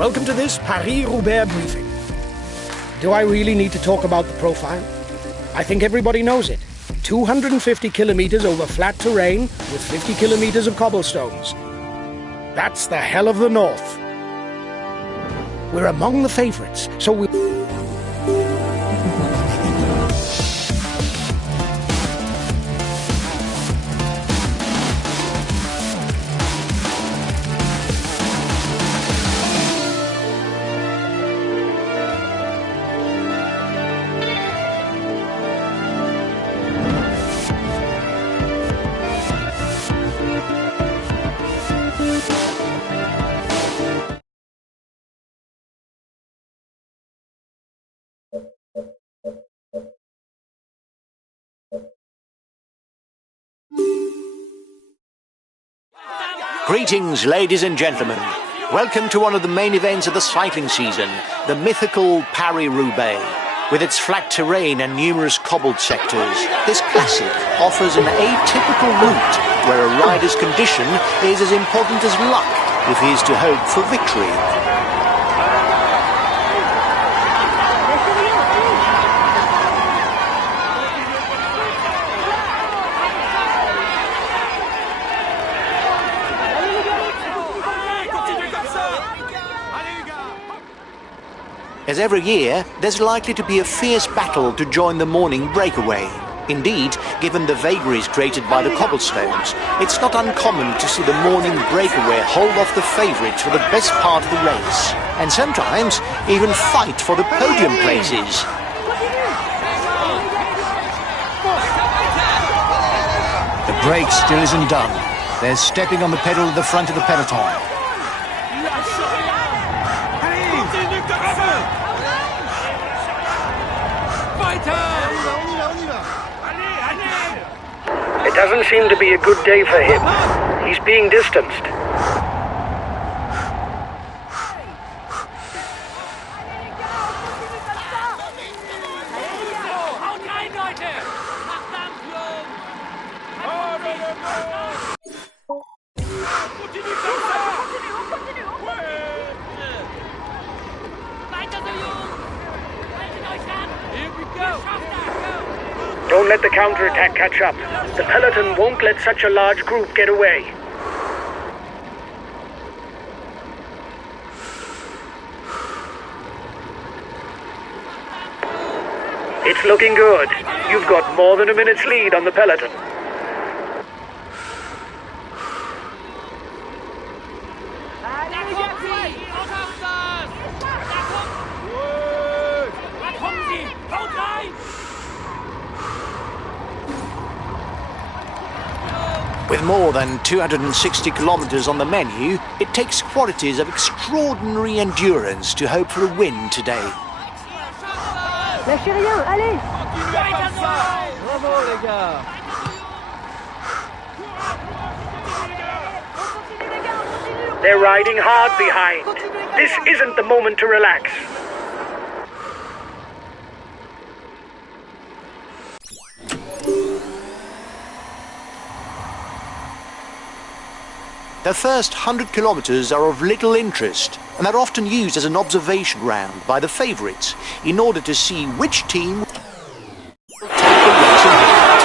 Welcome to this Paris-Roubaix briefing. Do I really need to talk about the profile? I think everybody knows it. 250 kilometers over flat terrain with 50 kilometers of cobblestones. That's the hell of the north. We're among the favorites, so we... Greetings, ladies and gentlemen. Welcome to one of the main events of the cycling season, the mythical Paris-Roubaix. With its flat terrain and numerous cobbled sectors, this classic offers an atypical route where a rider's condition is as important as luck if he is to hope for victory. As every year, there's likely to be a fierce battle to join the morning breakaway. Indeed, given the vagaries created by the cobblestones, it's not uncommon to see the morning breakaway hold off the favourites for the best part of the race, and sometimes even fight for the podium places. The break still isn't done. They're stepping on the pedal at the front of the peloton. It doesn't seem to be a good day for him. He's being distanced. Don't let the counterattack catch up. The peloton won't let such a large group get away. It's looking good. You've got more than a minute's lead on the peloton. With more than 260 kilometers on the menu, it takes qualities of extraordinary endurance to hope for a win today. Lâchez rien, allez! Bravo les gars! They're riding hard behind. This isn't the moment to relax. The first 100 kilometers are of little interest, and they're often used as an observation round by the favourites in order to see which team will take the race in hand.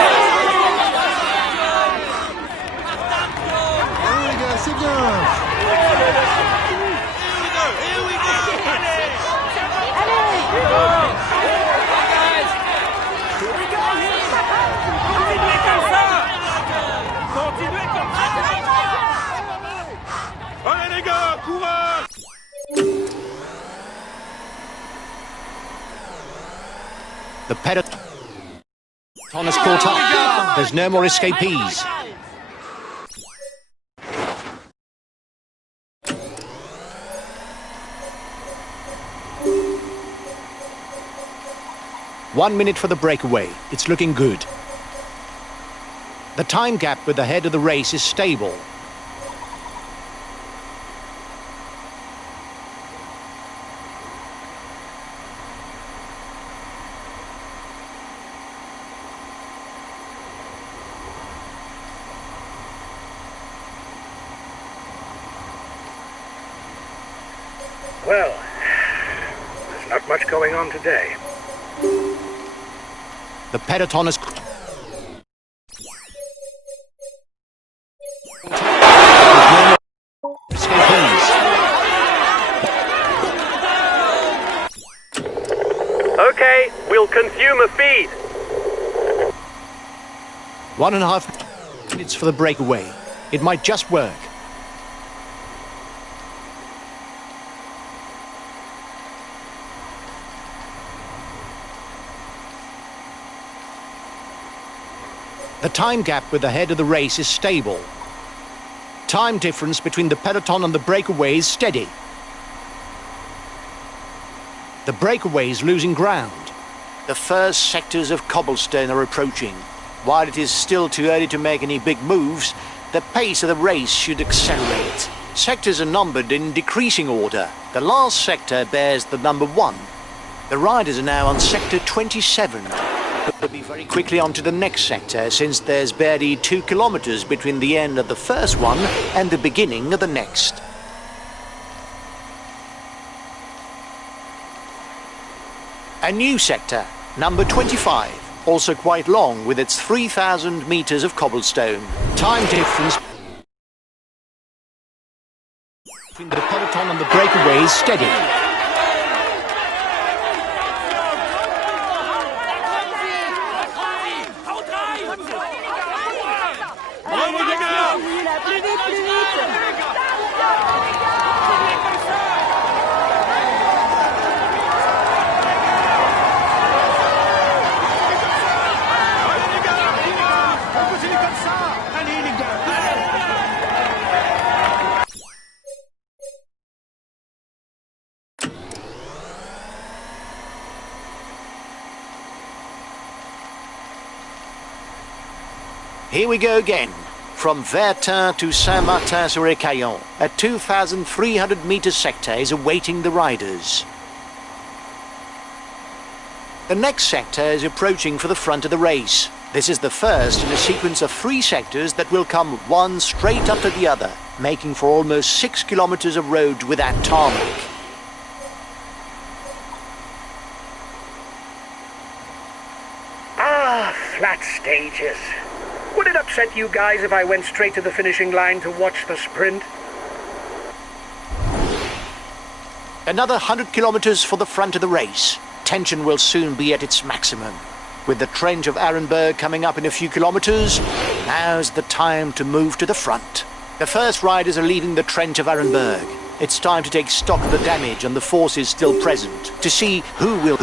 The peloton has caught up. There's no more escapees. One minute for the breakaway. It's looking good. The time gap with the head of the race is stable. Well, there's not much going on today. The peloton is... Okay, we'll consume a feed. 1.5 minutes for the breakaway. It might just work. The time gap with the head of the race is stable. Time difference between the peloton and the breakaway is steady. The breakaway is losing ground. The first sectors of cobblestone are approaching. While it is still too early to make any big moves, the pace of the race should accelerate. Sectors are numbered in decreasing order. The last sector bears the number 1. The riders are now on sector 27. We'll be very quickly on to the next sector, since there's barely 2 kilometers between the end of the first one and the beginning of the next. A new sector, number 25, also quite long with its 3,000 meters of cobblestone. Time difference between the peloton and the breakaway is steady. Here we go again, from Vertin to Saint-Martin-sur-Écaillon. A 2,300 meter sector is awaiting the riders. The next sector is approaching for the front of the race. This is the first in a sequence of 3 sectors that will come one straight after the other, making for almost 6 kilometers of road without tarmac. Ah, flat stages. Would it upset you guys if I went straight to the finishing line to watch the sprint? Another 100 kilometers for the front of the race. Tension will soon be at its maximum. With the trench of Arenberg coming up in a few kilometers, now's the time to move to the front. The first riders are leaving the trench of Arenberg. It's time to take stock of the damage and the forces still present, to see who will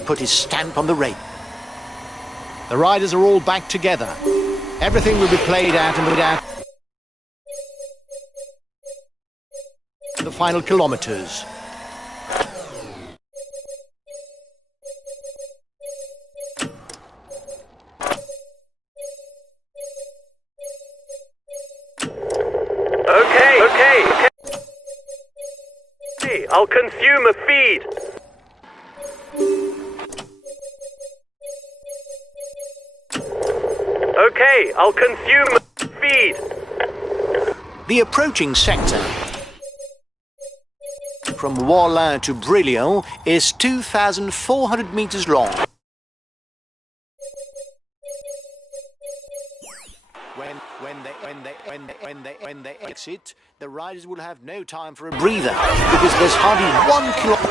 put his stamp on the race. The riders are all back together. Everything will be played out and without the final kilometers. Okay. I'll consume a feed. Okay, I'll consume feed. The approaching sector from Wallin to Brillion is 2,400 meters long. When they exit, the riders will have no time for a breather because there's hardly 1 kilometer.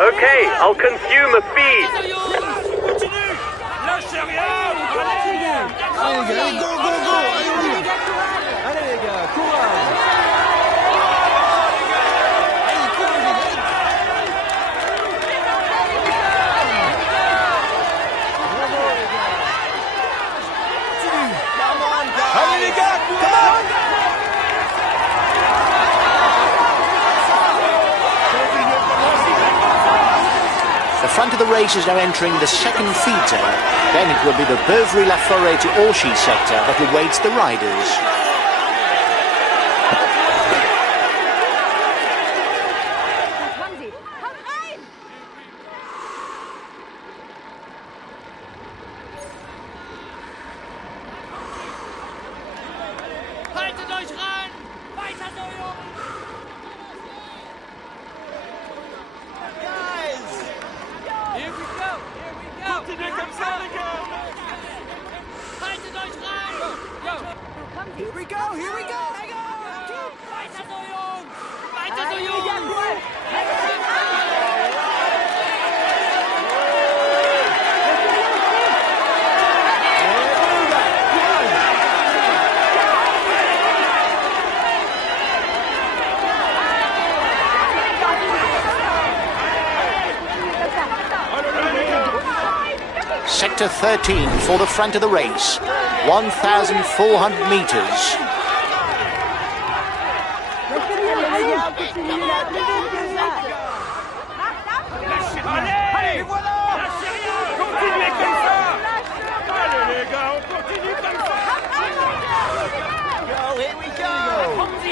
Okay, I'll consume a feed. Allez les gars, courage. Allez les gars, courage. The front of the race is now entering the second feed zone. Then it will be the Beuvry-la-Forêt to Orchy sector that awaits the riders. Here we go, here we go! Weiter so, Jungs! Weiter so, Jungs! Sector 13 for the front of the race, 1,400 metres.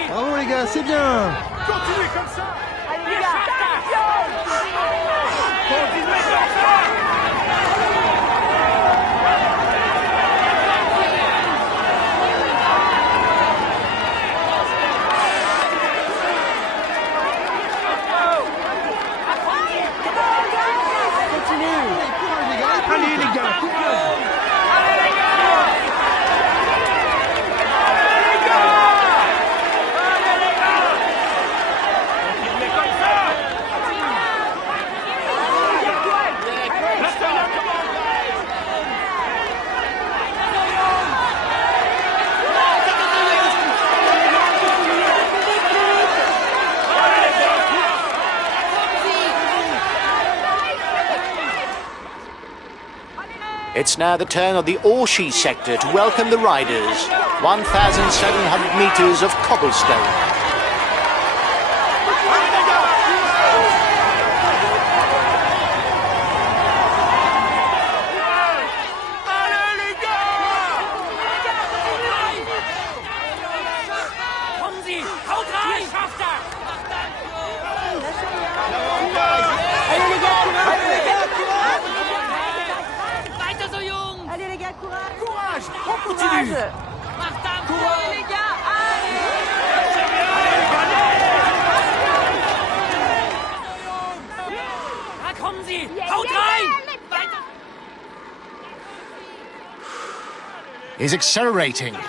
Bravo les gars, c'est bien. Continuez comme ça. Allez les gars. Allez les gars, It's now the turn of the Orchy sector to welcome the riders. 1,700 metres of cobblestone. Is accelerating. In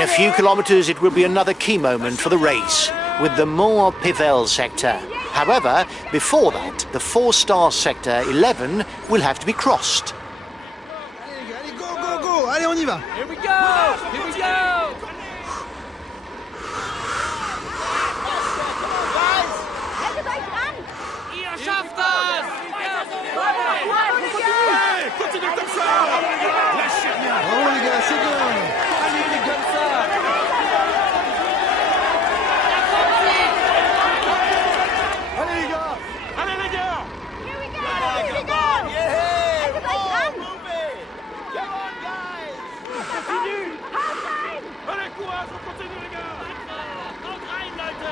a few kilometres it will be another key moment for the race with the Mont-Pivel sector. However, before that, the 4-star sector 11 will have to be crossed. allez, go, go, go. Allez, on y va. Here we go! Here we go! Ihr schafft das! Continuez comme ça! Lâchez rien! Bravo les gars, c'est bien. Allez les gars, comme ça! Allez les gars. Allez les gars! Here we go! Here we go! Haltet euch dran! Continue! Haut rein! Allez, courage, on continue les gars! Haut rein, Leute!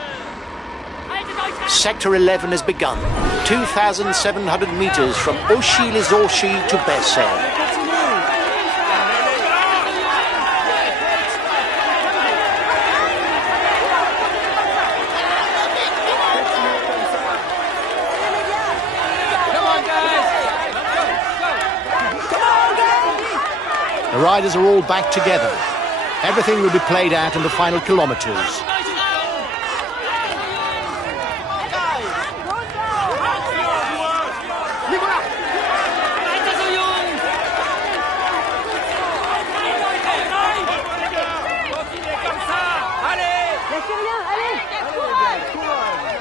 Haltet euch dran! Sector 11 has begun. 2,700 metres from Auchy-les-Orchy to Bessay. The riders are all back together. Everything will be played out in the final kilometres.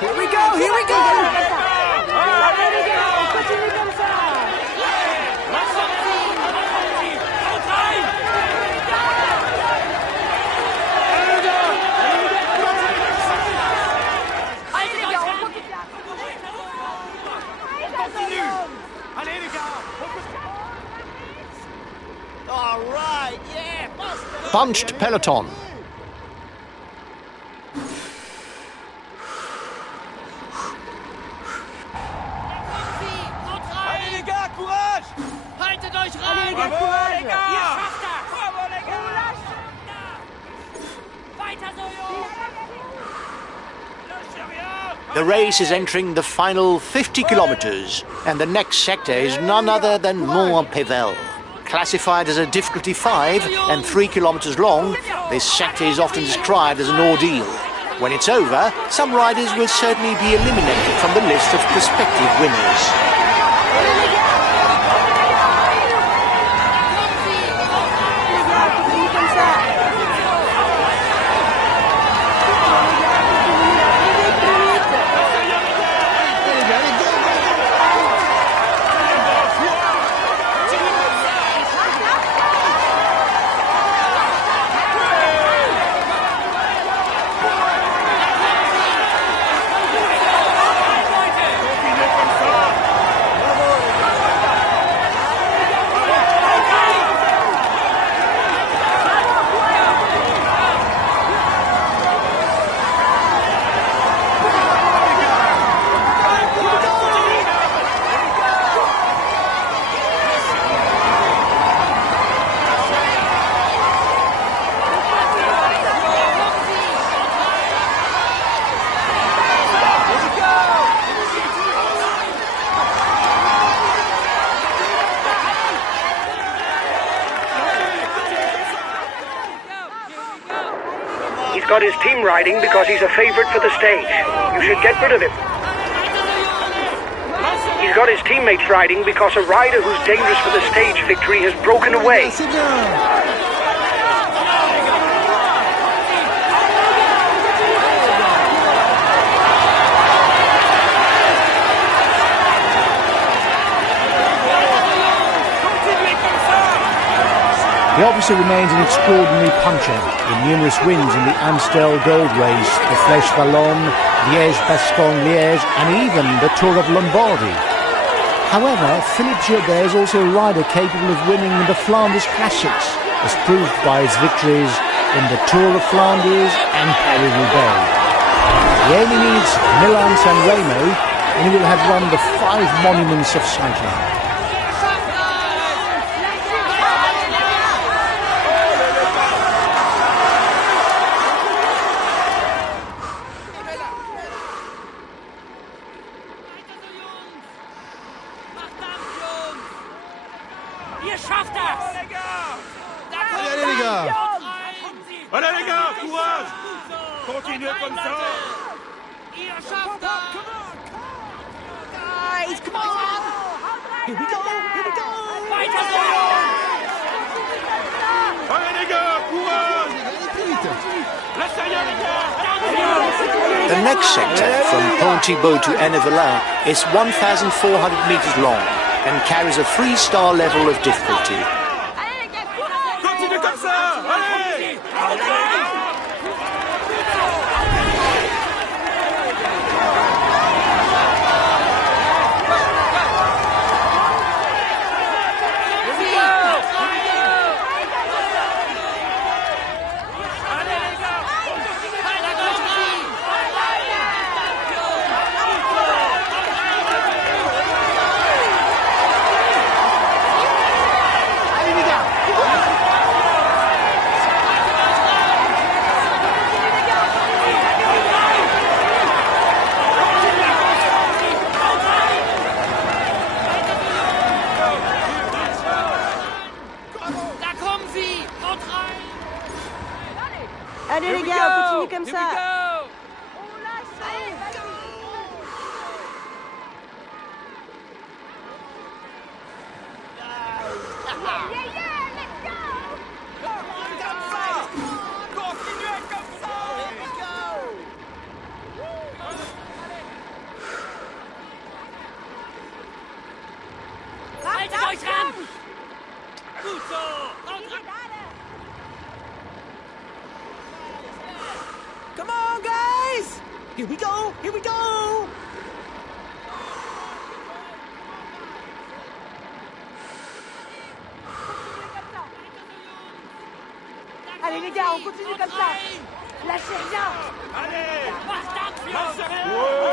Here we go! Here we go! Allez les gars, on continue comme ça! All right, yeah, Bunched peloton. Allez les gars, courage! Haltet euch rein! Allez les gars, courage! Les gars! Ihr schafft das! Bravo les gars! Weiter so, Jungs! The race is entering the final 50 kilometers, and the next sector is none other than Montpevel. Classified as a difficulty 5 and 3 kilometers long, this sector is often described as an ordeal. When it's over, some riders will certainly be eliminated from the list of prospective winners. He's got his team riding because he's a favorite for the stage. You should get rid of him. He's got his teammates riding because a rider who's dangerous for the stage victory has broken away. C'est bien. The officer remains an extraordinary puncher, with numerous wins in the Amstel Gold Race, the Flèche Wallonne, Liège-Bastogne-Liège, and even the Tour of Lombardy. However, Philippe Gilbert is also a rider capable of winning the Flanders Classics, as proved by his victories in the Tour of Flanders and Paris-Roubaix. He only needs Milan-San Remo, and he will have won the 5 monuments of cycling. Ihr schafft das! Da kommt Allez les gars! Allez les gars, courage! Continuez comme ça! Ihr schafft das! Guys, come on! Here we go! Here we go! Weiter so, Jungs! Allez les gars, courage! Allez plus vite! Laissez rien les gars! The next sector, from Pont-Thibault to Ennevelin, is 1,400 meters long and carries a 3-star level of difficulty. Continuez comme ça! Allez! Allez les gars, on continue comme ça. Haltet euch ran! Gut so! Haut ran! Come on, guys! Here we go! Here we go! Allez les gars, on continue comme ça. Lâchez rien.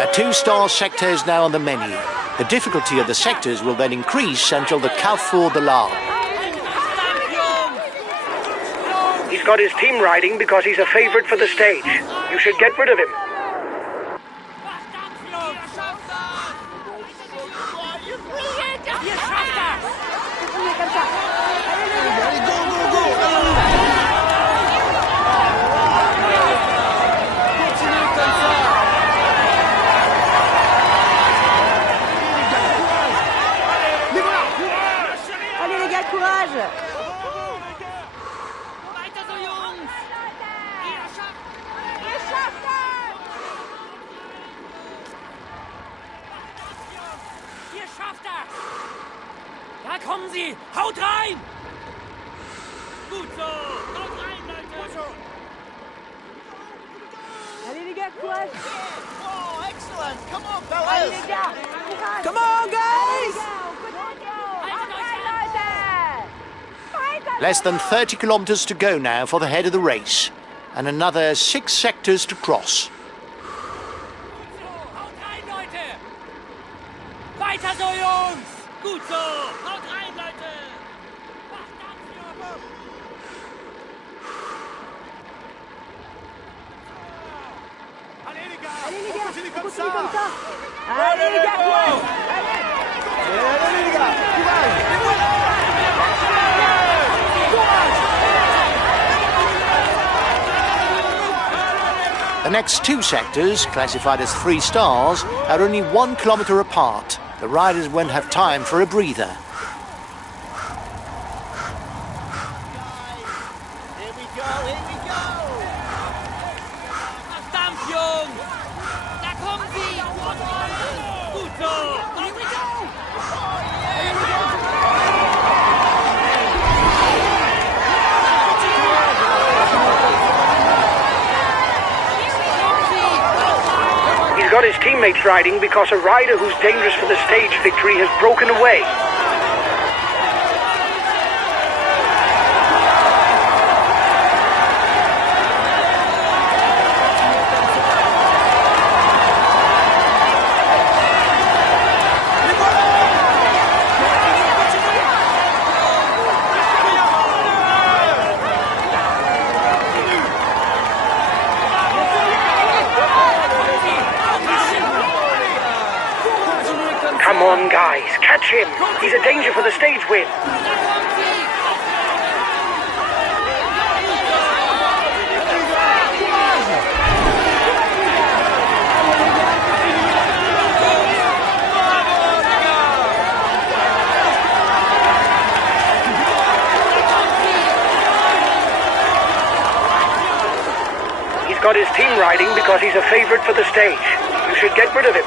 A two-star sector is now on the menu. The difficulty of the sectors will then increase until the Carrefour de l'Arbre. He's got his team riding because he's a favorite for the stage. You should get rid of him. Continuez comme ça. Allez les gars. Allez les gars, courage. Da kommen sie! Haut rein! Gut so! Haut rein, Leute! Allez les gars, courage. Oh, excellent. Come on, Allez fellas. les gars, courage. Come on, guys. Less than 30 kilometers to go now for the head of the race, and another 6 sectors to cross. Haut rein, Leute! Weiter so, Jungs! Gut so! Haut rein, Leute! Macht ab, Jungs! Allez, les gars. Allez les On gars, continue on comme continue ça. comme ça. Allez les gars, courage. Allez. Allez, les gars. Courage. The next 2 sectors, classified as 3 stars, are only 1 kilometer apart. The riders won't have time for a breather. Here we go. Here we go. Verdammt, Jungs! Da kommen sie! Gut so! Here we go! He's got his teammates riding because a rider who's dangerous for the stage victory has broken away. Come on, guys, catch him. He's a danger for the stage win. He's got his team riding because he's a favorite for the stage. You should get rid of him.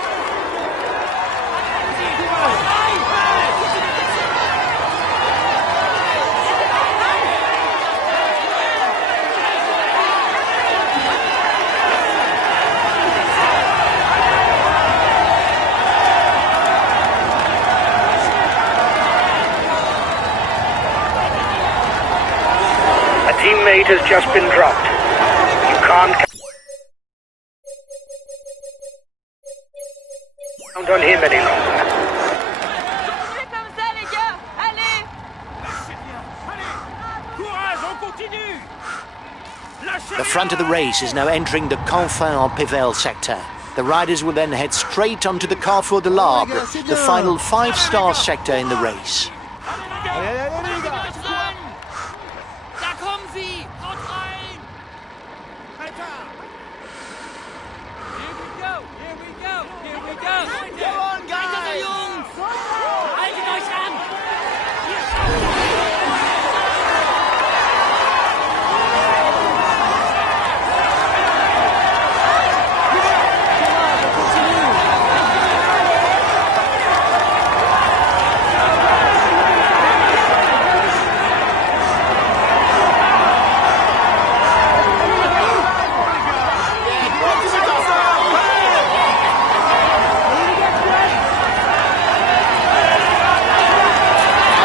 A teammate has just been dropped. You can't count on him any longer. Continuez comme ça les gars. Allez. Courage, on continue. The front of the race is now entering the Confins-en-Pévèle sector. The riders will then head straight onto the Carrefour de l'Arbre, the final 5-star sector in the race. Allez, allez, allez, les gars. Da kommen sie! Haut rein! Here we go! Here we go! Here we go! Come on, Weiter so, guys. Jungs! Haltet euch an!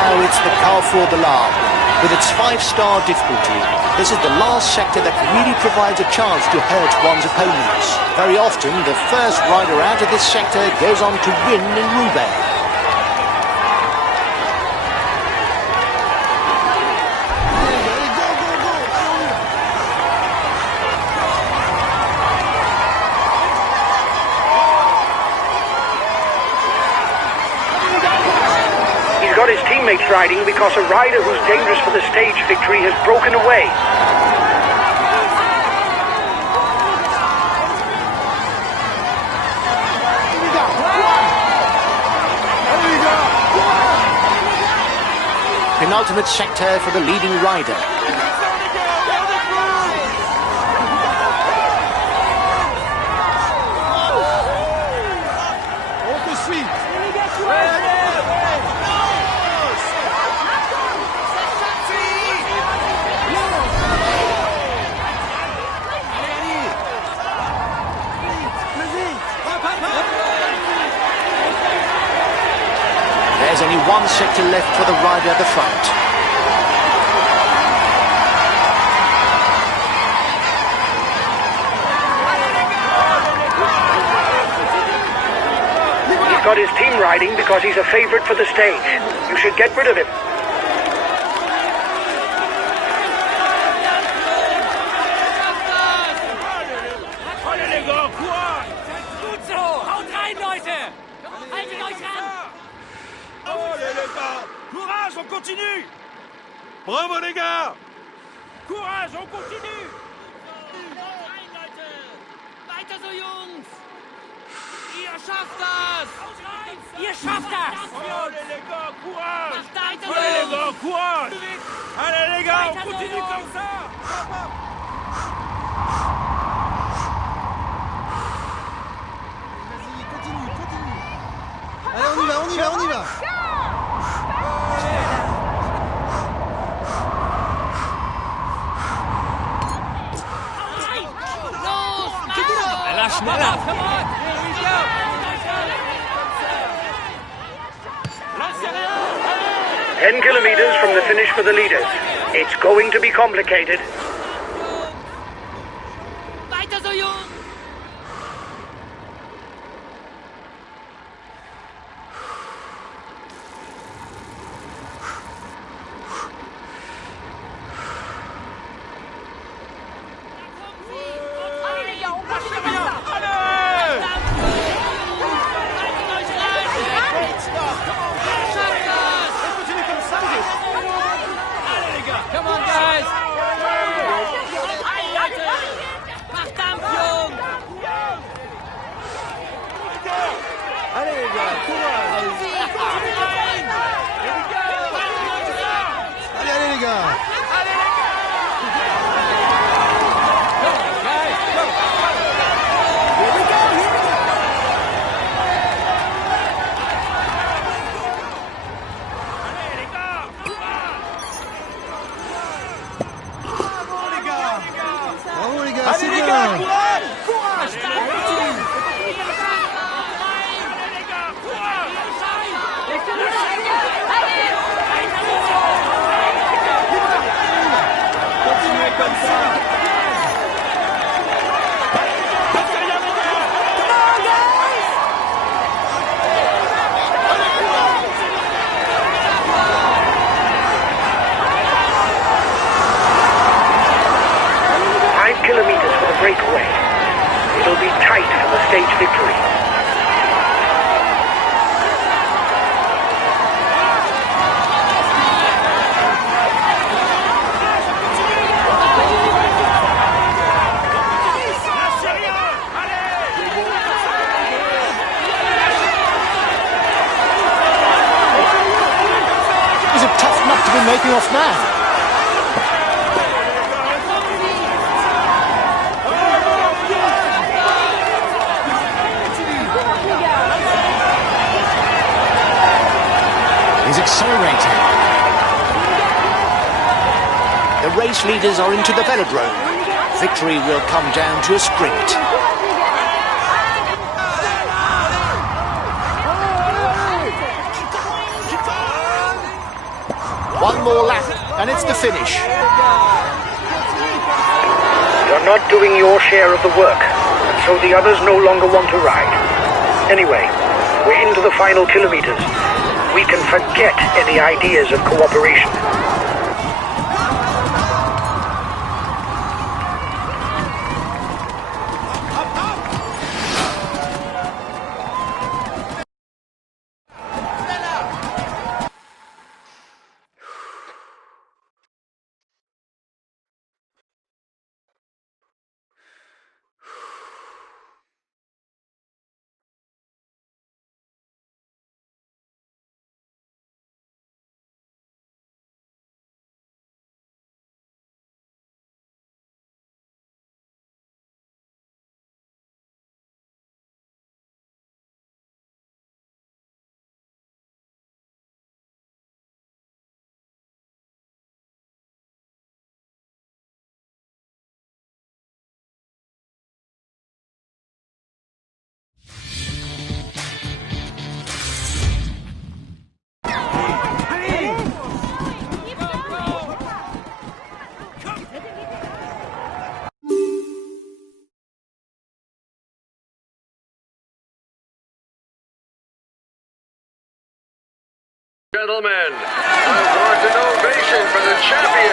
Now it's the Carrefour de l'Arbre. With its 5-star difficulty, this is the last sector that really provides a chance to hurt one's opponents. Very often, the first rider out of this sector goes on to win in Roubaix. Got his teammates riding because a rider who's dangerous for the stage victory has broken away. Penultimate sector for the leading rider. There's only one sector left for the rider at the front. He's got his team riding because he's a favorite for the stage. You should get rid of him. Gut so! Haut rein, Leute! Haltet euch ran! Allez les gars! Courage, on continue! Bravo les gars! Courage, on continue! Haut rein, Leute! Weiter so, Jungs! Ihr schafft das! Ihr schafft das! Allez les gars, courage! Macht weiter so, Allez les Jungs! gars, courage! Allez les gars, on Weiter so, continue Jungs! comme ça! Allez, on y va, on y va, on y va. Los! Schneller, schneller! Come on! Here we go! 10 kilometers from the finish for the leaders. It's going to be complicated. Weiter so, Jungs! Come on, guys! Mach Dampf, Jungs! Allez les gars, courage. Allez les gars. Bravo les gars, c'est bien. Continuez comme ça! Kilometers for the breakaway. It'll be tight for the stage victory. He's a tough nut to be making off now. Is accelerating. The race leaders are into the velodrome. Victory will come down to a sprint. One more lap. and it's the finish. You're not doing your share of the work, and so the others no longer want to ride. Anyway, we're into the final kilometers. We can forget any ideas of cooperation. Gentlemen, I want an ovation for the champion